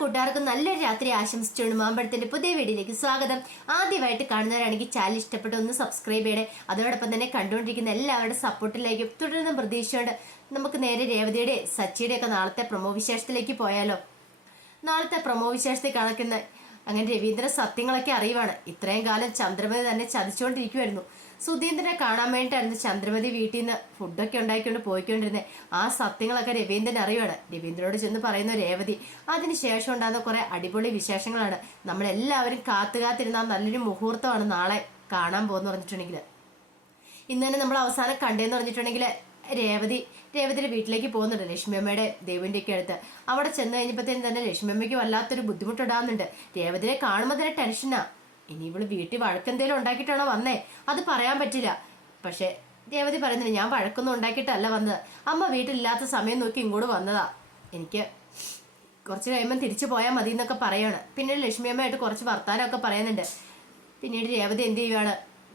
കൂട്ടുകാർക്ക് നല്ലൊരു രാത്രി ആശംസിച്ചുകൊണ്ട് മാമ്പഴത്തിന്റെ പുതിയ വീഡിയോയിലേക്ക് സ്വാഗതം. ആദ്യമായിട്ട് കാണുന്നവരാണെങ്കിൽ ചാനൽ ഇഷ്ടപ്പെട്ട് ഒന്ന് സബ്സ്ക്രൈബ് ചെയ്യണേ. അതോടൊപ്പം തന്നെ കണ്ടുകൊണ്ടിരിക്കുന്ന എല്ലാവരുടെ സപ്പോർട്ടിലേക്കും തുടർന്ന് പ്രതീക്ഷയോടെ നമുക്ക് നേരെ രേവതിയുടെ സച്ചിയുടെ ഒക്കെ നാളത്തെ പ്രൊമോ വിശേഷത്തിലേക്ക് പോയാലോ. നാളത്തെ പ്രൊമോ വിശേഷത്തിൽ കാണിക്കുന്ന അങ്ങനെ രവീന്ദ്രൻ സത്യങ്ങളൊക്കെ അറിയുവാണ്. ഇത്രയും കാലം ചന്ദ്രമതി തന്നെ ചതിച്ചുകൊണ്ടിരിക്കുമായിരുന്നു. സുധീന്ദ്രനെ കാണാൻ വേണ്ടിയിട്ടായിരുന്നു ചന്ദ്രമതി വീട്ടിൽ നിന്ന് ഫുഡൊക്കെ ഉണ്ടാക്കിക്കൊണ്ട് പോയിക്കൊണ്ടിരുന്നത്. ആ സത്യങ്ങളൊക്കെ രവീന്ദ്രൻ അറിയുവാണ്. രവീന്ദ്രനോട് ചെന്ന് പറയുന്ന രേവതി. അതിനുശേഷം ഉണ്ടാകുന്ന കുറെ അടിപൊളി വിശേഷങ്ങളാണ്. നമ്മളെല്ലാവരും കാത്തുകാത്തിരുന്ന നല്ലൊരു മുഹൂർത്തമാണ് നാളെ കാണാൻ പോകുന്നു പറഞ്ഞിട്ടുണ്ടെങ്കിൽ. ഇന്ന് തന്നെ നമ്മൾ അവസാനം കണ്ടേന്ന് പറഞ്ഞിട്ടുണ്ടെങ്കിൽ രേവതിയുടെ വീട്ടിലേക്ക് പോകുന്നുണ്ട്, ലക്ഷ്മിയമ്മയുടെ ദേവിന്റെ ഒക്കെ അടുത്ത്. അവിടെ ചെന്ന് കഴിഞ്ഞപ്പോഴത്തേനും തന്നെ ലക്ഷ്മിയമ്മയ്ക്ക് വല്ലാത്തൊരു ബുദ്ധിമുട്ടുണ്ടാകുന്നുണ്ട്. രേവതിയെ കാണുമ്പോൾ തന്നെ ടെൻഷനാ. ഇനി ഇവള് വീട്ടിൽ വഴക്കെന്തേലും ഉണ്ടാക്കിയിട്ടാണോ വന്നേ, അത് പറയാൻ പറ്റില്ല. പക്ഷെ രേവതി പറയുന്നില്ല, ഞാൻ വഴക്കൊന്നും ഉണ്ടാക്കിയിട്ടല്ല വന്നത്, അമ്മ വീട്ടിലില്ലാത്ത സമയം നോക്കി ഇങ്ങോട്ട് വന്നതാ, എനിക്ക് കുറച്ച് കഴിയുമ്പോൾ തിരിച്ചു പോയാൽ മതി എന്നൊക്കെ പറയാണ്. പിന്നീട് ലക്ഷ്മിയമ്മയായിട്ട് കുറച്ച് വർത്താനമൊക്കെ പറയുന്നുണ്ട്. പിന്നീട് രേവതി എന്ത് ചെയ്യുവാണ്,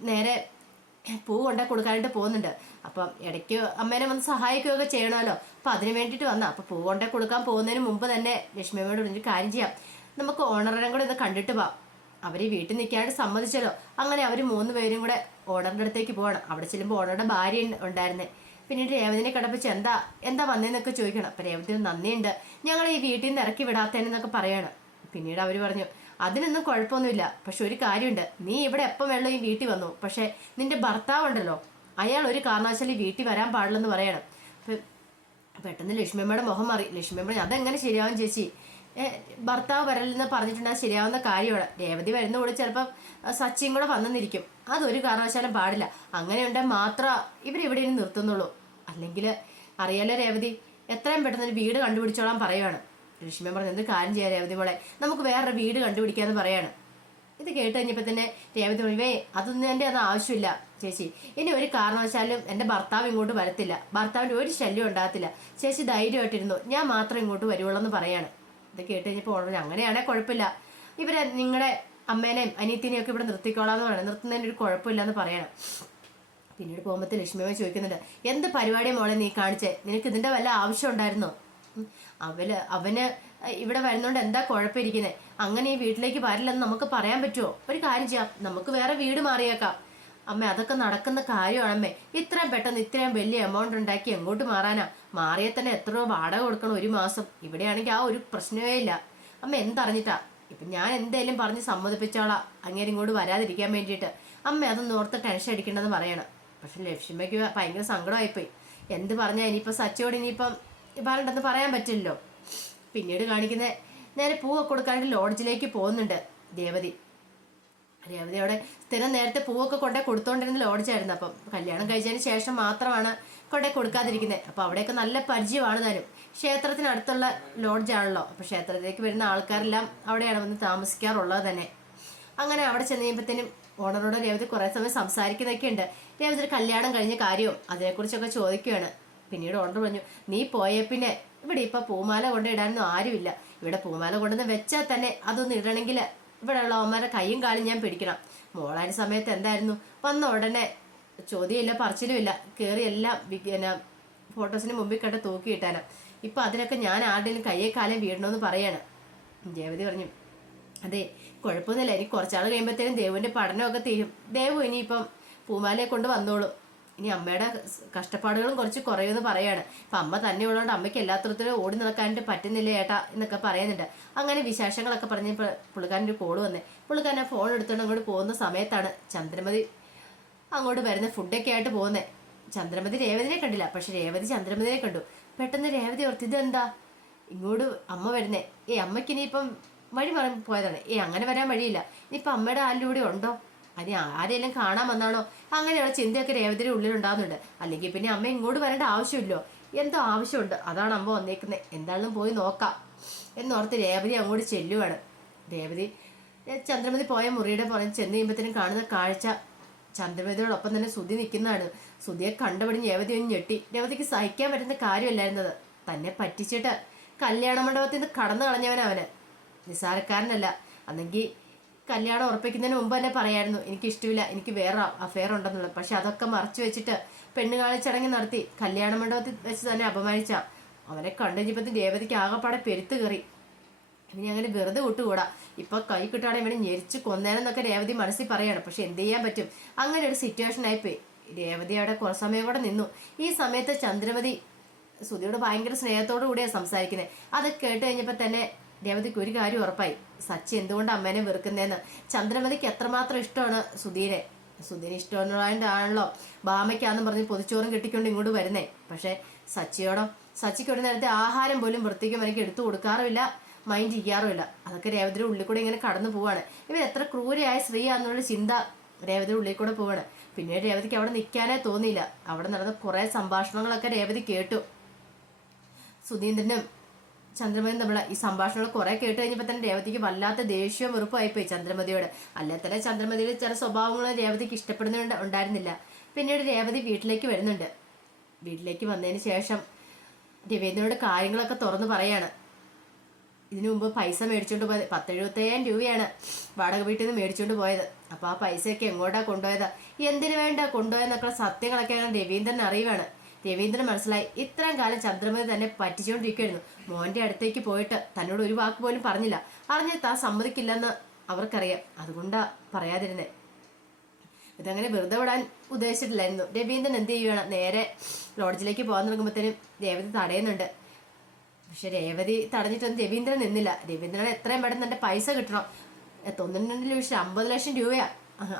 നേരെ പൂ കൊണ്ടേ കൊടുക്കാനായിട്ട് പോകുന്നുണ്ട്. അപ്പം ഇടയ്ക്ക് അമ്മേനെ വന്ന് സഹായിക്കുകയൊക്കെ ചെയ്യണമല്ലോ. അപ്പം അതിന് വേണ്ടിയിട്ട് വന്ന. അപ്പം പൂ കൊണ്ടേ കൊടുക്കാൻ പോകുന്നതിന് മുമ്പ് തന്നെ ലക്ഷ്മിയമ്മയോട് ഒരു കാര്യം ചെയ്യാം, നമുക്ക് ഓണറിനെ കൂടെ ഒന്ന് കണ്ടിട്ട് പോവാം. അവർ വീട്ടിൽ നിൽക്കാനായിട്ട് സമ്മതിച്ചല്ലോ. അങ്ങനെ അവർ 3 പേരും കൂടെ ഓണറിൻ്റെ അടുത്തേക്ക് പോകണം. അവിടെ ചെല്ലുമ്പോൾ ഓണറുടെ ഭാര്യ ഉണ്ടായിരുന്നേ. പിന്നീട് രേവതിനെ കടപ്പിച്ച് എന്താ വന്നേന്നൊക്കെ ചോദിക്കണം. അപ്പം രേവതി നന്ദിയുണ്ട്, ഞങ്ങൾ ഈ വീട്ടിൽ നിന്ന് ഇറക്കി വിടാത്തേനെന്നൊക്കെ പറയാണ്. പിന്നീട് അവർ പറഞ്ഞു, അതിനൊന്നും കുഴപ്പമൊന്നുമില്ല, പക്ഷെ ഒരു കാര്യമുണ്ട്, നീ ഇവിടെ എപ്പം വേണോ ഈ വീട്ടിൽ വന്നു, പക്ഷെ നിന്റെ ഭർത്താവുണ്ടല്ലോ, അയാൾ ഒരു കാരണവശാലും ഈ വീട്ടിൽ വരാൻ പാടില്ലെന്ന് പറയണം. പെട്ടെന്ന് ലക്ഷ്മിയമ്മയുടെ മുഖം മാറി. ലക്ഷ്മിയമ്മ അതെങ്ങനെ ശരിയാവും ചേച്ചി, ഭർത്താവ് വരലെന്ന് പറഞ്ഞിട്ടുണ്ടെങ്കിൽ ശരിയാവുന്ന കാര്യമാണ്. രേവതി വരുന്നതോടെ ചിലപ്പം സച്ചിയും കൂടെ വന്നെന്നിരിക്കും, അതൊരു കാരണവശാലും പാടില്ല. അങ്ങനെയുണ്ടെങ്കിൽ മാത്രമേ ഇവരിവിടെ ഇനി നിർത്തുന്നുള്ളൂ. അല്ലെങ്കിൽ അറിയാലോ രേവതി, എത്രയും പെട്ടെന്ന് ഒരു വീട് കണ്ടുപിടിച്ചോളാൻ പറയുവാണ്. ലക്ഷ്മി പറഞ്ഞു, എന്ത് കാര്യം ചെയ്യാം രേവതി മോളെ, നമുക്ക് വേറൊരു വീട് കണ്ടുപിടിക്കാന്ന് പറയാണ്. ഇത് കേട്ട് കഴിഞ്ഞപ്പോൾ തന്നെ രേവതി പറഞ്ഞു, അതൊന്നും എൻ്റെ അത് ആവശ്യമില്ല ചേച്ചി, ഇനി ഒരു കാരണവശാലും എൻ്റെ ഭർത്താവ് ഇങ്ങോട്ട് വരത്തില്ല, ഭർത്താവിൻ്റെ ഒരു ശല്യം ഉണ്ടാകത്തില്ല, ചേച്ചി ധൈര്യമായിട്ടിരുന്നു, ഞാൻ മാത്രം ഇങ്ങോട്ട് വരുവുള്ളൂ എന്ന് പറയാണ്. ഇത് കേട്ട് കഴിഞ്ഞപ്പോൾ പറഞ്ഞു, അങ്ങനെയാണെങ്കിൽ കുഴപ്പമില്ല, ഇവരെ നിങ്ങളുടെ അമ്മേനെയും അനിയത്തിനെയും ഒക്കെ ഇവിടെ നിർത്തിക്കോളാന്ന് പറയണം, നിർത്തുന്നതിന് ഒരു കുഴപ്പമില്ല എന്ന് പറയണം. പിന്നീട് പോകുമ്പോൾ ലക്ഷ്മിയമ്മ ചോദിക്കുന്നുണ്ട്, എന്ത് പരിപാടിയാണ് മോളെ നീ കാണിച്ചേ, നിനക്ക് ഇതിൻ്റെ വല്ല ആവശ്യം ഉണ്ടായിരുന്നോ, അവന് ഇവിടെ വരുന്നോണ്ട് എന്താ കുഴപ്പമിരിക്കുന്നത്, അങ്ങനെ ഈ വീട്ടിലേക്ക് വരില്ലെന്ന് നമുക്ക് പറയാൻ പറ്റുമോ, ഒരു കാര്യം ചെയ്യാം, നമുക്ക് വേറെ വീട് മാറിയേക്കാം. അമ്മ അതൊക്കെ നടക്കുന്ന കാര്യമാണമ്മേ, ഇത്രയും പെട്ടെന്ന് ഇത്രയും വലിയ എമൗണ്ട് ഉണ്ടാക്കി എങ്ങോട്ട് മാറാനാ, മാറിയാൽ തന്നെ എത്രയോ വാടക കൊടുക്കണം 1 മാസം, ഇവിടെയാണെങ്കിൽ ആ ഒരു പ്രശ്നമേ ഇല്ല. അമ്മ എന്തറിഞ്ഞിട്ടാ, ഇപ്പം ഞാൻ എന്തായാലും പറഞ്ഞ് സമ്മതിപ്പിച്ചോളാം അങ്ങനെ ഇങ്ങോട്ട് വരാതിരിക്കാൻ വേണ്ടിയിട്ട്, അമ്മ അതൊന്നും ഓർത്ത് ടെൻഷൻ അടിക്കണ്ടെന്ന് പറയണം. പക്ഷെ ലക്ഷ്മിക്ക് ഭയങ്കര സങ്കടമായിപ്പോയി. എന്ത് പറഞ്ഞാൽ ഇനിയിപ്പോൾ സച്ചിയോട് ഇനിയിപ്പം പറഞ്ഞിട്ടെന്ന് പറയാൻ പറ്റില്ലല്ലോ. പിന്നീട് കാണിക്കുന്ന നേരെ പൂവൊക്കെ കൊടുക്കാനായിട്ട് ലോഡ്ജിലേക്ക് പോകുന്നുണ്ട് രേവതി. അവിടെ സ്ഥിരം നേരത്തെ പൂവൊക്കെ കൊണ്ടേ കൊടുത്തോണ്ടിരുന്ന ലോഡ്ജായിരുന്നു. അപ്പം കല്യാണം കഴിച്ചതിന് ശേഷം മാത്രമാണ് കൊണ്ടേ കൊടുക്കാതിരിക്കുന്നത്. അപ്പം അവിടെയൊക്കെ നല്ല പരിചയമാണ് താനും. ക്ഷേത്രത്തിനടുത്തുള്ള ലോഡ്ജാണല്ലോ, അപ്പം ക്ഷേത്രത്തിലേക്ക് വരുന്ന ആൾക്കാരെല്ലാം അവിടെയാണ് വന്ന് താമസിക്കാറുള്ളത് തന്നെ. അങ്ങനെ അവിടെ ചെന്ന് കഴിയുമ്പോഴത്തേനും ഓണറോട് രേവതി കുറേ സമയം സംസാരിക്കുന്നൊക്കെ ഉണ്ട്. രേവതി കല്യാണം കഴിഞ്ഞ കാര്യവും അതിനെക്കുറിച്ചൊക്കെ ചോദിക്കുകയാണ്. പിന്നീട് ഓണർ പറഞ്ഞു, നീ പോയ പിന്നെ ഇവിടെ ഇപ്പൊ പൂമാല കൊണ്ടിടാനൊന്നും ആരുമില്ല, ഇവിടെ പൂമാല കൊണ്ടുവന്ന് വെച്ചാൽ തന്നെ അതൊന്ന് ഇടണമെങ്കിൽ ഇവിടെ ഉള്ള അമ്മമാരെ കൈയും കാലും ഞാൻ പിടിക്കണം. മോളായ സമയത്ത് എന്തായിരുന്നു, വന്ന ഉടനെ ചോദ്യമില്ല പറച്ചിലുമില്ല, കയറി എല്ലാം ഫോട്ടോസിന് മുമ്പിൽ കണ്ട് തൂക്കിയിട്ടാണ്. ഇപ്പൊ അതിനൊക്കെ ഞാൻ ആരുടെയും കയ്യെ കാലം വീഴണമെന്ന് പറയാണ്. രേവതി പറഞ്ഞു, അതെ കുഴപ്പമൊന്നുമില്ല, എനിക്ക് കുറച്ചാൾ കഴിയുമ്പോഴത്തേനും ദേവുവിന്റെ പഠനമൊക്കെ തീരും, ദേവു ഇനിയിപ്പം പൂമാലയെ കൊണ്ട് വന്നോളൂ, ഇനി അമ്മയുടെ കഷ്ടപ്പാടുകളും കുറച്ച് കുറയുമെന്ന് പറയാണ്. അപ്പം അമ്മ തന്നെ ഉള്ളതുകൊണ്ട് അമ്മയ്ക്ക് എല്ലാത്തരത്തിലും ഓടി നടക്കാനായിട്ട് പറ്റുന്നില്ല ഏട്ടാ എന്നൊക്കെ പറയുന്നുണ്ട്. അങ്ങനെ വിശേഷങ്ങളൊക്കെ പറഞ്ഞ് പുള്ളിക്കാരൻ്റെ കോള് വന്നേ. പുള്ളിക്കാരൻ ആ ഫോൺ എടുത്തുകൊണ്ട് അങ്ങോട്ട് പോകുന്ന സമയത്താണ് ചന്ദ്രമതി അങ്ങോട്ട് വരുന്നത്, ഫുഡൊക്കെ ആയിട്ട് പോകുന്നത്. ചന്ദ്രമതി രേവതിനെ കണ്ടില്ല, പക്ഷെ രേവതി ചന്ദ്രമതിനെ കണ്ടു. പെട്ടെന്ന് രേവതി ഓർത്ത്, ഇതെന്താ ഇങ്ങോട്ട് അമ്മ വരുന്നേ, അമ്മയ്ക്ക് ഇനിയിപ്പം വഴി മറന്ന് പോയതാണ്, അങ്ങനെ വരാൻ വഴിയില്ല, ഇനിയിപ്പം അമ്മയുടെ ആലിലൂടെ ഉണ്ടോ, അതിന് ആരെയെല്ലാം കാണാൻ വന്നാണോ, അങ്ങനെയുള്ള ചിന്തയൊക്കെ രേവതിയുടെ ഉള്ളിലുണ്ടാകുന്നുണ്ട്. അല്ലെങ്കിൽ പിന്നെ അമ്മ ഇങ്ങോട്ട് വരേണ്ട ആവശ്യമില്ലോ, എന്തോ ആവശ്യമുണ്ട്, അതാണ് അമ്മ വന്നേക്കുന്നത്, എന്താണെന്നും പോയി നോക്കാം എന്നോർത്ത് രേവതി അങ്ങോട്ട് ചെല്ലുവാണ്. രേവതി ചന്ദ്രമതി പോയ മുറിയുടെ പുറത്ത് ചെന്ന് കഴിയുമ്പോഴത്തേനും കാണുന്ന കാഴ്ച ചന്ദ്രമതിയോടൊപ്പം തന്നെ സുധി നിൽക്കുന്നതാണ്. സുധിയെ കണ്ടപടി രേവതി ഒന്ന് ഞെട്ടി. രേവതിക്ക് സഹിക്കാൻ പറ്റുന്ന കാര്യമല്ലായിരുന്നത്, തന്നെ പറ്റിച്ചിട്ട് കല്യാണ മണ്ഡപത്തിൽ നിന്ന് കടന്നു കളഞ്ഞവനവന്, നിസ്സാരക്കാരനല്ല. അന്നെങ്കിൽ കല്യാണം ഉറപ്പിക്കുന്നതിന് മുമ്പ് തന്നെ പറയായിരുന്നു, എനിക്ക് ഇഷ്ടമില്ല, എനിക്ക് വേറെ അഫെയർ ഉണ്ടെന്നുള്ളത്. പക്ഷെ അതൊക്കെ മറച്ചു വെച്ചിട്ട് പെണ്ണുകാണി ചടങ്ങ് നടത്തി കല്യാണ മണ്ഡപത്തിൽ വെച്ച് തന്നെ അപമാനിച്ച അവനെ കണ്ടു കഴിഞ്ഞപ്പോൾ രേവതിക്ക് ആകെപ്പാടെ പെരുത്ത് കയറി. ഇനി അങ്ങനെ വെറുതെ വിട്ടുകൂടാ, ഇപ്പൊ കൈ കിട്ടുകയാണെങ്കിൽ ഇവനെ ഞെരിച്ച് കൊന്നേനെന്നൊക്കെ രേവതി മനസ്സിൽ പറയാണ്. പക്ഷെ എന്ത് ചെയ്യാൻ പറ്റും, അങ്ങനെ ഒരു സിറ്റുവേഷൻ ആയിപ്പോയി. രേവതി അവിടെ കുറേ സമയം കൂടെ നിന്നു. ഈ സമയത്ത് ചന്ദ്രമതി സുധിയോട് ഭയങ്കര സ്നേഹത്തോടു കൂടിയാണ് സംസാരിക്കുന്നത്. അത് കേട്ട് കഴിഞ്ഞപ്പോൾ തന്നെ രേവതിക്ക് ഒരു കാര്യം ഉറപ്പായി, സച്ചി എന്തുകൊണ്ട് അമ്മേനെ വെറുക്കുന്നതെന്ന്. ചന്ദ്രമതിക്ക് എത്രമാത്രം ഇഷ്ടമാണ് സുധീനെ. സുധീനെ ഇഷ്ടമാണല്ലോ ഭാമയ്ക്കാന്നും പറഞ്ഞ് പൊതിച്ചോറും കെട്ടിക്കൊണ്ട് ഇങ്ങോട്ട് വരുന്നേ. പക്ഷെ സച്ചിക്ക് ഒരു നേരത്തെ ആഹാരം പോലും വൃത്തിക്കും എനിക്ക് എടുത്തു കൊടുക്കാറുമില്ല, മൈൻഡ് ചെയ്യാറുമില്ല. അതൊക്കെ രേവതിയുടെ ഉള്ളിൽ കൂടെ ഇങ്ങനെ കടന്നു പോവാണ്. ഇവർ എത്ര ക്രൂരയായ സ്ത്രീയാണെന്നുള്ള ചിന്ത രേവതിയുടെ ഉള്ളിൽ കൂടെ പോവാണ്. പിന്നീട് രേവതിക്ക് അവിടെ നിൽക്കാനേ തോന്നിയില്ല. അവിടെ നടന്ന കുറെ സംഭാഷണങ്ങളൊക്കെ രേവതി കേട്ടു. സുധീന്ദ്രനും ചന്ദ്രമതിയും തമ്മിൽ ഈ സംഭാഷണങ്ങൾ കുറെ കേട്ട് കഴിഞ്ഞപ്പോൾ തന്നെ രേവതിക്ക് വല്ലാത്ത ദേഷ്യവും വെറുപ്പായിപ്പോയി ചന്ദ്രമതിയോട്. അല്ലെ തന്നെ ചന്ദ്രമതിയുടെ ചില സ്വഭാവങ്ങൾ രേവതിക്ക് ഉണ്ടായിരുന്നില്ല. പിന്നീട് രേവതി വീട്ടിലേക്ക് വരുന്നുണ്ട്. വീട്ടിലേക്ക് വന്നതിന് ശേഷം രവീന്ദ്രനോട് കാര്യങ്ങളൊക്കെ തുറന്നു പറയാണ്. ഇതിനു മുമ്പ് പൈസ മേടിച്ചോണ്ട് പോയത് 10,75,000 രൂപയാണ് വാടക വീട്ടിൽ നിന്ന് മേടിച്ചോണ്ട് പോയത്. അപ്പൊ ആ പൈസയൊക്കെ എങ്ങോട്ടാ കൊണ്ടുപോയത്, എന്തിനു വേണ്ട കൊണ്ടുപോയെന്നൊക്കെ സത്യങ്ങളൊക്കെയാണ് രവീന്ദ്രൻ അറിയുവാണ്. രവീന്ദ്രൻ മനസ്സിലായി, ഇത്രയും കാലം ചന്ദ്രമതി തന്നെ പറ്റിച്ചുകൊണ്ടിരിക്കുകയായിരുന്നു. മോന്റെ അടുത്തേക്ക് പോയിട്ട് തന്നോട് ഒരു വാക്ക് പോലും പറഞ്ഞില്ല. അറിഞ്ഞ് താൻ സമ്മതിക്കില്ലെന്ന് അവർക്കറിയാം, അതുകൊണ്ടാ പറയാതിരുന്നേ. ഇതങ്ങനെ വെറുതെ വിടാൻ ഉദ്ദേശിച്ചിട്ടില്ലായിരുന്നു. രവീന്ദ്രൻ എന്ത് ചെയ്യുകയാണ്, നേരെ ലോഡ്ജിലേക്ക് പോകാൻ തുടങ്ങുമ്പോഴത്തേനും രേവതി തടയുന്നുണ്ട്. പക്ഷെ രേവതി തടഞ്ഞിട്ടൊന്നും രവീന്ദ്രൻ നിന്നില്ല. രവീന്ദ്രൻ എത്രയും പെട്ടെന്ന് തന്റെ പൈസ കിട്ടണം. 50 ലക്ഷം രൂപയാ.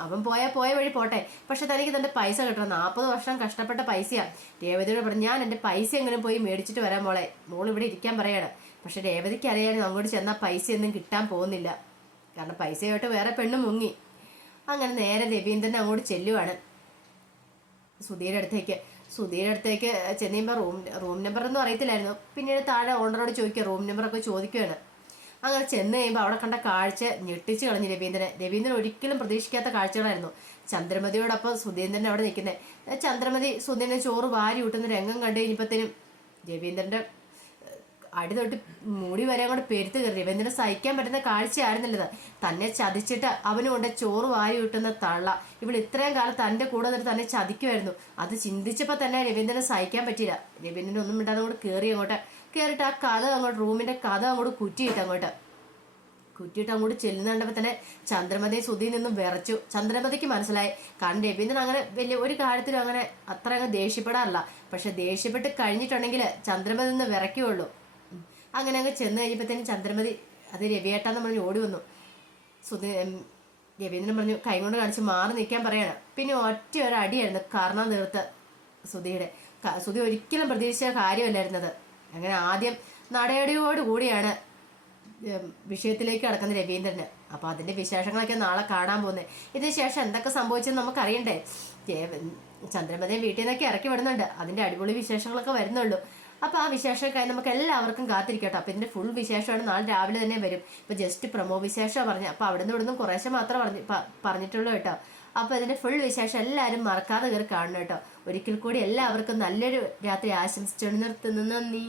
അവൻ പോയ വഴി പോട്ടെ, പക്ഷെ തനിക്ക് തന്റെ പൈസ കിട്ടണം. 40 വർഷം കഷ്ടപ്പെട്ട പൈസയാ. രേവതിയോട് പറഞ്ഞു, ഞാൻ എന്റെ പൈസ എങ്ങനെ പോയി മേടിച്ചിട്ട് വരാൻ മോൾ ഇവിടെ ഇരിക്കാൻ പറയാണ്. പക്ഷെ രേവതിക്ക് അറിയാനും അങ്ങോട്ട് ചെന്നാൽ പൈസയൊന്നും കിട്ടാൻ പോകുന്നില്ല. കാരണം പൈസയായിട്ട് വേറെ പെണ്ണ് മുങ്ങി. അങ്ങനെ നേരെ രവീന്ദ്രൻ അങ്ങോട്ട് ചെല്ലുവാണ് സുധീരുടെ അടുത്തേക്ക് ചെന്ന് കഴിയുമ്പോൾ റൂം നമ്പർ ഒന്നും അറിയത്തില്ലായിരുന്നു. പിന്നീട് താഴെ ഓണറോട് ചോദിക്കുക, റൂം നമ്പറൊക്കെ ചോദിക്കുകയാണ്. അങ്ങനെ ചെന്ന് കഴിയുമ്പോൾ അവിടെ കണ്ട കാഴ്ച ഞെട്ടിച്ച് കളഞ്ഞു രവീന്ദ്രൻ ഒരിക്കലും പ്രതീക്ഷിക്കാത്ത കാഴ്ചകളായിരുന്നു. ചന്ദ്രമതിയോടൊപ്പം സുധീന്ദ്രൻ അവിടെ നിൽക്കുന്നത്. ചന്ദ്രമതി സുധീന്ദ്രൻ ചോറ് വാരി വിട്ടുന്ന രംഗം കണ്ടു കഴിഞ്ഞപ്പോഴത്തേനും രവീന്ദ്രന്റെ അടി തൊട്ട് മുടി വരെ അങ്ങോട്ട് പെരുത്ത് കയറി. രവീന്ദ്രൻ സഹിക്കാൻ പറ്റുന്ന കാഴ്ചയായിരുന്നില്ലത്. തന്നെ ചതിച്ചിട്ട് അവന് കൊണ്ട് ചോറ് വാരി വിട്ടുന്ന തള്ള ഇവിടെ ഇത്രയും കാലം തന്റെ കൂടെ നിന്ന് തന്നെ ചതിക്കുമായിരുന്നു. അത് ചിന്തിച്ചപ്പോൾ തന്നെ രവീന്ദ്രന് സഹിക്കാൻ പറ്റിയില്ല. രവീന്ദ്രൻ ഒന്നും മിണ്ടാതെ അങ്ങോട്ട് കയറിയിട്ട് ആ റൂമിന്റെ കഥ അങ്ങോട്ട് കുറ്റിയിട്ട് അങ്ങോട്ട് ചെല്ലുന്നുണ്ടപ്പോൾ തന്നെ ചന്ദ്രമതി സുധിയിൽ നിന്നും വിറച്ചു. ചന്ദ്രമതിക്ക് മനസ്സിലായി, കാരണം രവീന്ദ്രൻ അങ്ങനെ വലിയ ഒരു കാര്യത്തിലും അങ്ങനെ അത്ര അങ്ങ് ദേഷ്യപ്പെടാറില്ല. പക്ഷെ ദേഷ്യപ്പെട്ട് കഴിഞ്ഞിട്ടുണ്ടെങ്കിൽ ചന്ദ്രമതി നിന്ന് വിറയ്ക്കുള്ളൂ. അങ്ങനെ അങ്ങ് ചെന്ന് കഴിഞ്ഞപ്പോഴത്തേനും ചന്ദ്രമതി അത് രവിയേട്ടാന്ന് പറഞ്ഞ് ഓടി വന്നു. രവീന്ദ്രൻ പറഞ്ഞു, കൈ കൊണ്ട് കാണിച്ച് മാറി നിൽക്കാൻ പറയാണ്. പിന്നെ ഒറ്റ ഒരു അടിയായിരുന്നു കാരണം തീർത്ത് സുധി ഒരിക്കലും പ്രതീക്ഷിച്ച കാര്യമല്ലായിരുന്നത്. അങ്ങനെ ആദ്യം നടയടിയോട് കൂടിയാണ് വിഷയത്തിലേക്ക് കടക്കുന്ന രവീന്ദ്രന്. അപ്പൊ അതിന്റെ വിശേഷങ്ങളൊക്കെ നാളെ കാണാൻ പോകുന്നത്. ഇതിന് ശേഷം എന്തൊക്കെ സംഭവിച്ചെന്ന് നമുക്കറിയണ്ടേ. ചന്ദ്രമതിയെ വീട്ടിൽ നിന്നൊക്കെ ഇറക്കി വിടുന്നുണ്ട്. അതിന്റെ അടിപൊളി വിശേഷങ്ങളൊക്കെ വരുന്നുള്ളൂ. അപ്പൊ ആ വിശേഷമൊക്കെ നമുക്ക് എല്ലാവർക്കും കാത്തിരിക്കട്ടോ. അപ്പൊ ഇതിന്റെ ഫുൾ വിശേഷമാണ് നാളെ രാവിലെ തന്നെ വരും. ഇപ്പൊ ജസ്റ്റ് പ്രൊമോ വിശേഷമാണ് പറഞ്ഞു. അപ്പൊ അവിടെ നിന്ന് ഇവിടുന്ന് കുറേശ്ശെ മാത്രം പറഞ്ഞിട്ടുള്ളൂ കേട്ടോ. അപ്പൊ ഇതിന്റെ ഫുൾ വിശേഷം എല്ലാവരും മറക്കാതെ കയറി കാണണം കേട്ടോ. ഒരിക്കൽ കൂടി എല്ലാവർക്കും നല്ലൊരു രാത്രി ആശംസിച്ചുകൊണ്ട് നിർത്തുന്നു. നന്ദി.